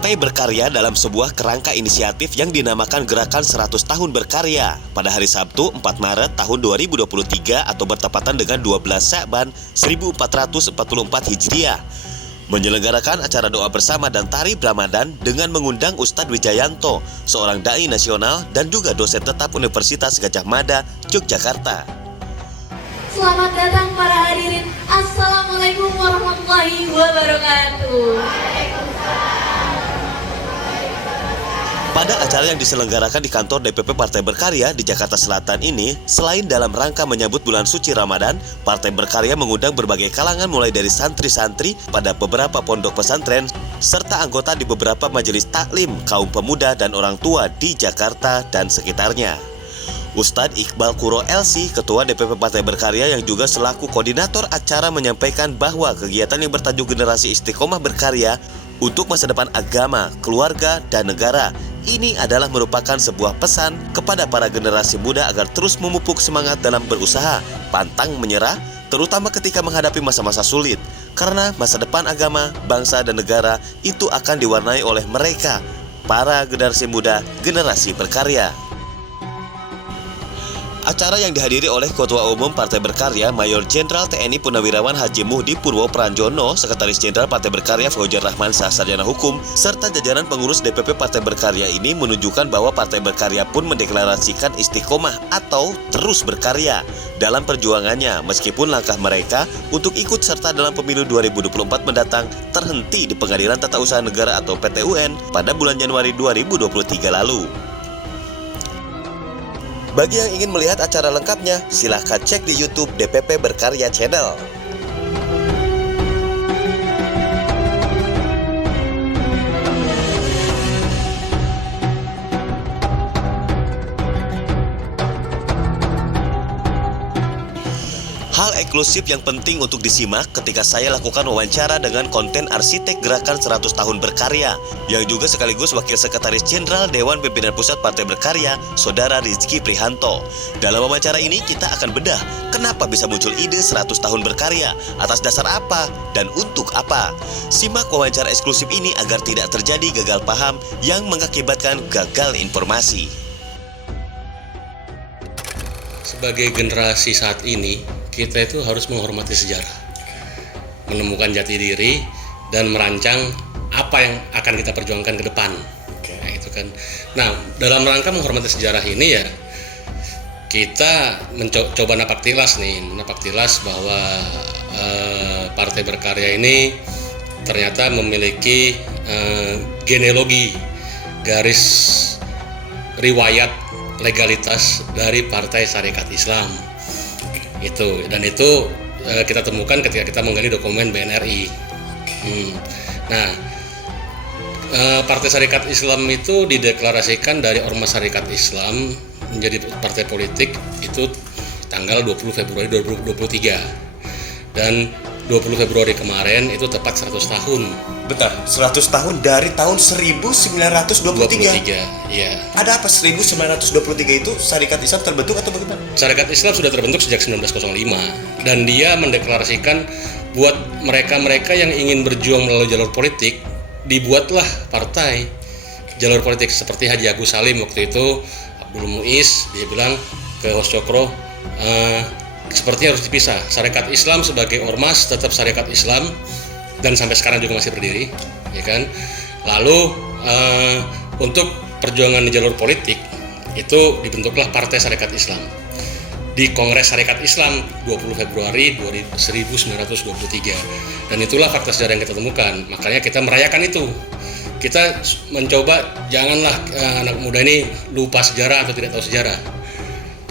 Partai berkarya dalam sebuah kerangka inisiatif yang dinamakan Gerakan 100 Tahun Berkarya pada hari Sabtu 4 Maret tahun 2023 atau bertepatan dengan 12 Sya'ban 1444 Hijriah. Menyelenggarakan acara doa bersama dan tarif Ramadan dengan mengundang Ustadz Wijayanto, seorang dai nasional dan juga dosen tetap Universitas Gadjah Mada, Yogyakarta. Selamat datang para hadirin. Assalamualaikum warahmatullahi wabarakatuh. Pada acara yang diselenggarakan di kantor DPP Partai Berkarya di Jakarta Selatan ini, selain dalam rangka menyambut bulan suci Ramadan, Partai Berkarya mengundang berbagai kalangan mulai dari santri-santri pada beberapa pondok pesantren, serta anggota di beberapa majelis taklim, kaum pemuda dan orang tua di Jakarta dan sekitarnya. Ustadz Iqbal Kuro LC, Ketua DPP Partai Berkarya yang juga selaku koordinator acara menyampaikan bahwa kegiatan yang bertajuk Generasi Istiqomah Berkarya untuk masa depan agama, keluarga, dan negara ini adalah merupakan sebuah pesan kepada para generasi muda agar terus memupuk semangat dalam berusaha, pantang menyerah, terutama ketika menghadapi masa-masa sulit. Karena masa depan agama, bangsa, dan negara itu akan diwarnai oleh mereka, para generasi muda, generasi berkarya. Acara yang dihadiri oleh Ketua Umum Partai Berkarya Mayor Jenderal TNI Purnawirawan Haji Muhdi Purwo Pranjono, Sekretaris Jenderal Partai Berkarya Fauzan Rahman Sarjana Hukum, serta jajaran pengurus DPP Partai Berkarya ini menunjukkan bahwa Partai Berkarya pun mendeklarasikan istiqomah atau terus berkarya dalam perjuangannya meskipun langkah mereka untuk ikut serta dalam pemilu 2024 mendatang terhenti di Pengadilan Tata Usaha Negara atau PT-UN pada bulan Januari 2023 lalu. Bagi yang ingin melihat acara lengkapnya, silahkan cek di YouTube DPP Berkarya Channel. Hal eksklusif yang penting untuk disimak ketika saya lakukan wawancara dengan konten arsitek Gerakan 100 Tahun Berkarya yang juga sekaligus Wakil Sekretaris Jenderal Dewan Pimpinan Pusat Partai Berkarya, Saudara Rizky Prihanto. Dalam wawancara ini kita akan bedah kenapa bisa muncul ide 100 tahun berkarya, atas dasar apa, dan untuk apa. Simak wawancara eksklusif ini agar tidak terjadi gagal paham yang mengakibatkan gagal informasi. Sebagai generasi saat ini, kita itu harus menghormati sejarah, menemukan jati diri, dan merancang apa yang akan kita perjuangkan ke depan. Nah, itu kan. Nah, dalam rangka menghormati sejarah ini ya, kita mencoba napak tilas bahwa Partai Berkarya ini ternyata memiliki genealogi, garis riwayat legalitas dari Partai Sarekat Islam. Itu kita temukan ketika kita menggali dokumen BNRI. Nah, Partai Sarekat Islam itu dideklarasikan dari Ormas Sarekat Islam menjadi partai politik itu tanggal 20 Februari 2023 dan 20 Februari kemarin itu tepat 100 tahun. Bentar, 100 tahun dari tahun 1923? Iya. Ada apa 1923 itu Sarekat Islam terbentuk atau bagaimana? Sarekat Islam sudah terbentuk sejak 1905 dan dia mendeklarasikan buat mereka-mereka yang ingin berjuang melalui jalur politik, dibuatlah partai jalur politik seperti Haji Agus Salim waktu itu, Abdul Muiz, dia bilang ke Hos Cokro, sepertinya harus dipisah. Sarekat Islam sebagai ormas tetap Sarekat Islam dan sampai sekarang juga masih berdiri, ya kan. Lalu untuk perjuangan di jalur politik itu dibentuklah Partai Sarekat Islam di Kongres Sarekat Islam 20 Februari 1923 dan itulah fakta sejarah yang kita temukan. Makanya kita merayakan itu. Kita mencoba janganlah anak muda ini lupa sejarah atau tidak tahu sejarah.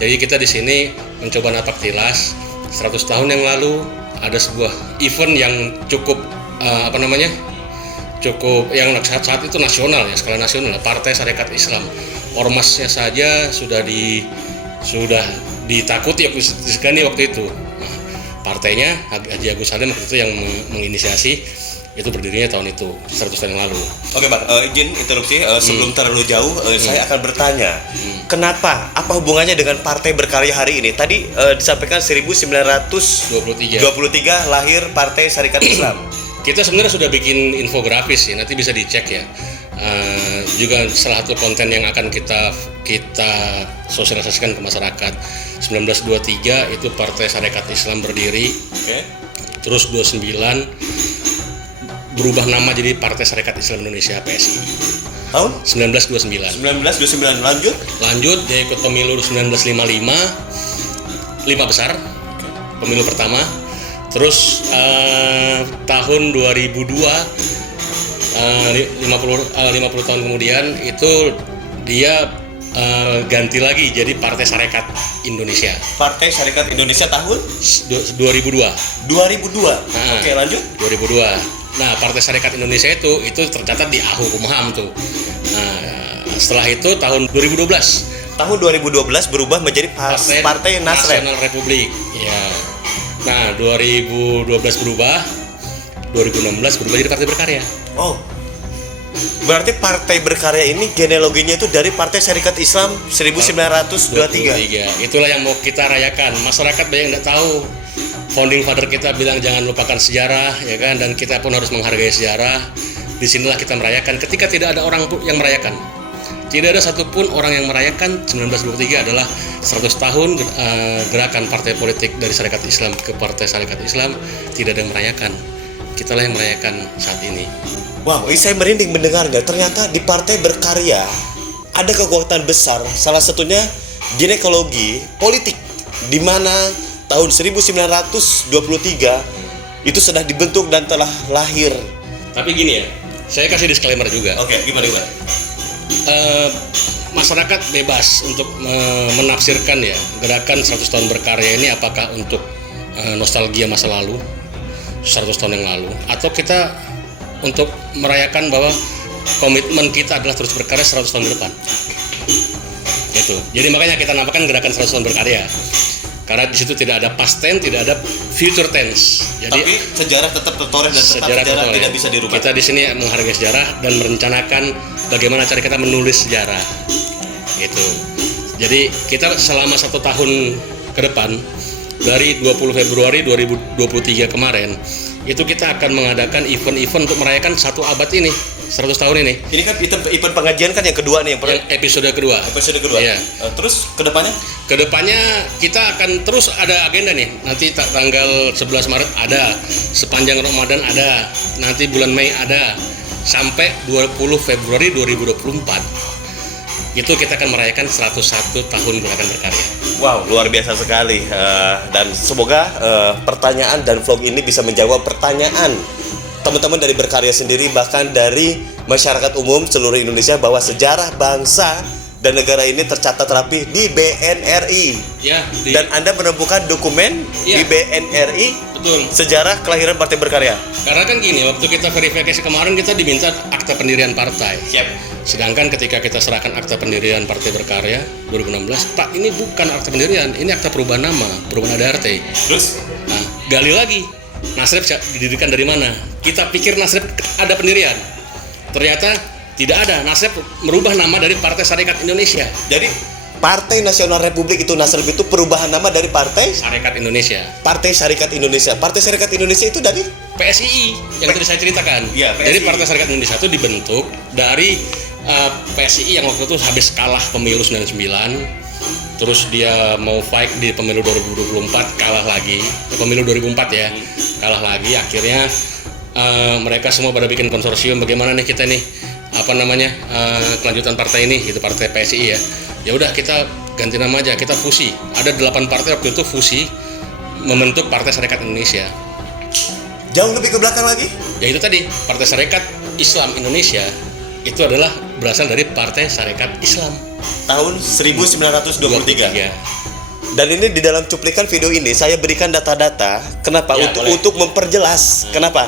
Jadi kita di sini mencoba napak tilas 100 tahun yang lalu ada sebuah event yang cukup cukup yang saat itu nasional ya, skala nasional, Partai Sarekat Islam. Ormasnya saja sudah ditakuti waktu itu. Nah, partainya Haji Agus Salim waktu itu yang menginisiasi, itu berdirinya tahun itu 100 tahun yang lalu. Oke Bang, izin interupsi sebelum terlalu jauh, saya akan bertanya, kenapa? Apa hubungannya dengan Partai Berkarya hari ini? Tadi disampaikan 1923 lahir Partai Sarekat Islam. Kita sebenarnya sudah bikin infografis ya, nanti bisa dicek ya. Juga salah satu konten yang akan kita sosialisasikan ke masyarakat. 1923 itu Partai Sarekat Islam berdiri. Oke. Terus 29 berubah nama jadi Partai Sarekat Islam Indonesia PSI. Tahun 1929. 1929 lanjut. Lanjut dia ikut pemilu 1955, 5 besar, pemilu pertama. Terus tahun 2002 50 tahun kemudian itu dia ganti lagi jadi Partai Sarekat Indonesia. Partai Sarekat Indonesia tahun 2002. 2002. Nah, Oke, lanjut. 2002. Nah, Partai Sarekat Indonesia itu tercatat di Hukum-Ham tuh. Nah, setelah itu tahun 2012 Tahun 2012 berubah menjadi Partai Nasrem. Nasional Republik. Ya. Nah, 2012 berubah, 2016 berubah jadi Partai Berkarya. Oh. Berarti Partai Berkarya ini genealoginya itu dari Partai Sarekat Islam 1923. Itulah yang mau kita rayakan. Masyarakat banyak yang tidak tahu. Founding father kita bilang jangan lupakan sejarah, ya kan? Dan kita pun harus menghargai sejarah. Disinilah kita merayakan. Ketika tidak ada orang yang merayakan, tidak ada satupun orang yang merayakan 1923 adalah 100 tahun gerakan partai politik dari Sarekat Islam ke Partai Sarekat Islam. Tidak ada yang merayakan. Kitalah yang merayakan saat ini. Wow, ini saya merinding mendengarnya. Ternyata di Partai Berkarya ada kekuatan besar, salah satunya ginekologi politik, di mana tahun 1923 itu sudah dibentuk dan telah lahir. Tapi gini ya, saya kasih disclaimer juga. Oke, gimana? Masyarakat bebas untuk menafsirkan ya gerakan 100 tahun berkarya ini apakah untuk nostalgia masa lalu 100 tahun yang lalu, atau kita untuk merayakan bahwa komitmen kita adalah terus berkarya 100 tahun ke depan. Itu. Jadi makanya kita namakan gerakan 100 tahun berkarya. Karena di situ tidak ada past tense, tidak ada future tense. Jadi tapi sejarah tetap tertoreh dan tetap sejarah tidak bisa dirubah. Kita di sini menghargai sejarah dan merencanakan bagaimana cara kita menulis sejarah. Itu. Jadi kita selama 1 tahun ke depan dari 20 Februari 2023 kemarin itu kita akan mengadakan event-event untuk merayakan 1 abad ini, 100 tahun ini. Ini kan event pengajian kan yang kedua nih, yang episode kedua. Episode kedua. Iya. Terus kedepannya? Kedepannya kita akan terus ada agenda nih. Nanti tanggal 11 Maret ada, sepanjang Ramadan ada, nanti bulan Mei ada, sampai 20 Februari 2024. Itu kita akan merayakan 101 tahun gerakan berkarya. Wow, luar biasa sekali. Dan semoga pertanyaan dan vlog ini bisa menjawab pertanyaan teman-teman dari Berkarya sendiri, bahkan dari masyarakat umum seluruh Indonesia, bahwa sejarah bangsa dan negara ini tercatat rapi di BNRI. Ya, dan Anda menemukan dokumen di BNRI. Betul. Sejarah kelahiran Partai Berkarya. Karena kan gini, waktu kita verifikasi kemarin kita diminta akta pendirian partai. Siap. Sedangkan ketika kita serahkan akta pendirian Partai Berkarya 2016, Pak, ini bukan akta pendirian, ini akta perubahan nama, perubahan ADRT. Terus? Nah, gali lagi. Nasreb didirikan dari mana? Kita pikir Nasreb ada pendirian. Ternyata tidak ada. Nasreb merubah nama dari Partai Sarekat Indonesia. Jadi Partai Nasional Republik itu Nasreb itu perubahan nama dari Partai Sarekat Indonesia. Partai Sarekat Indonesia. Partai Sarekat Indonesia itu dari PSII yang tadi saya ceritakan. Ya, jadi Partai Sarekat Indonesia itu dibentuk dari PSII yang waktu itu habis kalah pemilu 99. Terus dia mau fight di pemilu 2024, kalah lagi. Pemilu 2004 ya, kalah lagi. Akhirnya mereka semua pada bikin konsorsium, bagaimana nih kita nih kelanjutan partai ini, gitu, partai PSII ya. Ya udah kita ganti nama aja, kita fusi. Ada 8 partai waktu itu fusi membentuk Partai Sarekat Indonesia. Jauh lebih ke belakang lagi? Ya itu tadi, Partai Sarekat Islam Indonesia itu adalah berasal dari Partai Sarekat Islam tahun 1923. Dan ini di dalam cuplikan video ini saya berikan data-data. Kenapa? Ya, untuk memperjelas. Kenapa?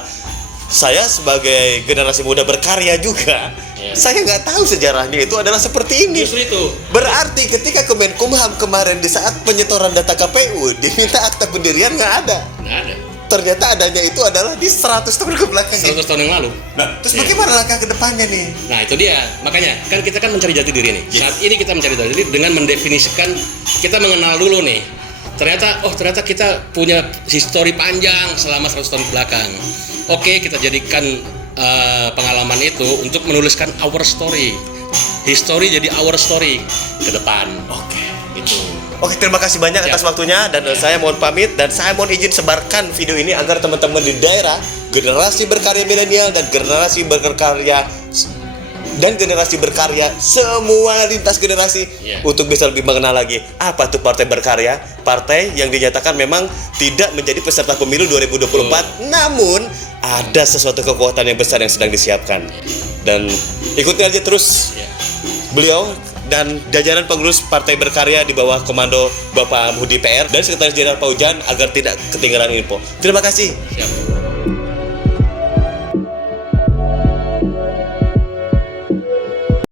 Saya sebagai generasi muda berkarya juga, saya nggak tahu sejarahnya itu adalah seperti ini. Justru itu. Berarti ketika Kemenkumham kemarin di saat penyetoran data KPU diminta akta pendirian, nggak ada. Nggak ada. Ternyata adanya itu adalah di 100 tahun ke belakang. 100 tahun yang lalu. Nah, terus bagaimana langkah ke depannya nih? Nah, itu dia. Makanya kan kita kan mencari jati diri nih. Saat ini kita mencari jati diri dengan mendefinisikan, kita mengenal dulu nih. Ternyata kita punya histori panjang selama 100 tahun ke belakang. Oke, kita jadikan pengalaman itu untuk menuliskan our story, history jadi our story ke depan. Oke. Itu. Oke, terima kasih banyak atas waktunya dan saya mohon pamit dan saya mohon izin sebarkan video ini agar teman-teman di daerah generasi berkarya milenial dan generasi berkarya semua lintas generasi untuk bisa lebih mengenal lagi apa tuh Partai Berkarya, partai yang dinyatakan memang tidak menjadi peserta pemilu 2024, namun ada sesuatu kekuatan yang besar yang sedang disiapkan. Dan ikuti aja terus beliau dan jajaran pengurus Partai Berkarya di bawah komando Bapak Budi PR dan Sekretaris Jenderal Paujan agar tidak ketinggalan info. Terima kasih. Siap.